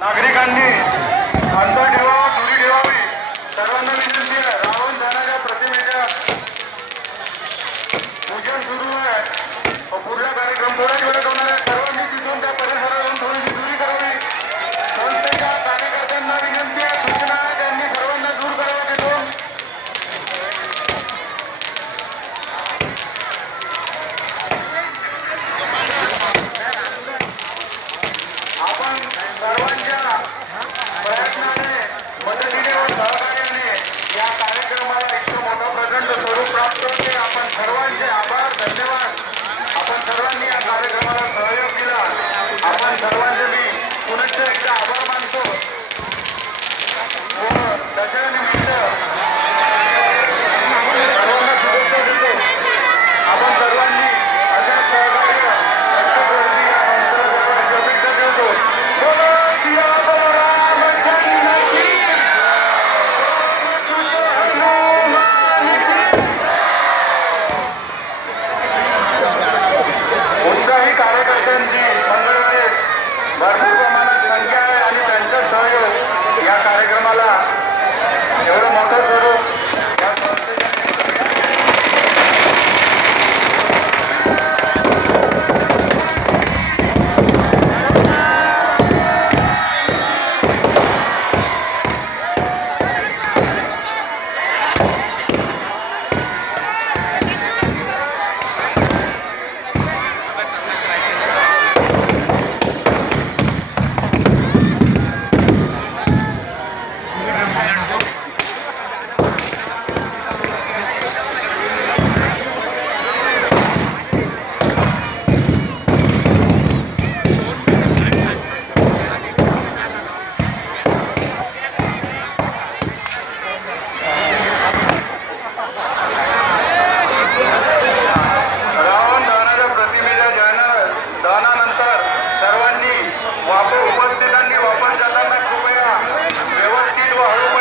नागरिकांनी अंतर ठेवावा, दूरी ठेवावी. सर्वांना विनंती आहे. रावण दहनाच्या प्रतिमेच्या पूजन सुरू आहे. पुढला कार्यक्रम थोड्याच वेळात होणार आहे. सर्वांनी तिथून त्या परिसरातून थोडीशी दूरी करावी. संस्थेच्या कार्यकर्त्यांना विनंती आहे, सूचना आहे, त्यांनी सर्वांना दूर करावं तिथून. आपण सर्वांच्या प्रयत्नाने, मदतीने व सहकार्याने या कार्यक्रमाला इतकं मोठं प्रचंड स्वरूप प्राप्त होते. आपण सर्वांचे आभार, धन्यवाद. आपण सर्वांनी या कार्यक्रमाला सहयोग दिला. आपण सर्वांचे मी पुनश्च एकदा आभार मानतो व दसऱ्यानिमित्त सर्वांना शुभेच्छा देतो. आपण सर्वांनी अशा सहकार्य कष्टकर्ती या संस्थेला करावं अशी अपेक्षा ठेवतो. बोलो सियावर रामचंद्र की जय. हनुमान की. उत्साही कार्यकर्त्यांची मंगळवारी भरपूर प्रमाणात संख्या आहे आणि त्यांचा सहयोग या कार्यक्रमाला एवढं मोठं स्वरूप या संस्थेच्या रावण दहनाच्या प्रतिमेच्या दहनानंतर सर्वांनी वापर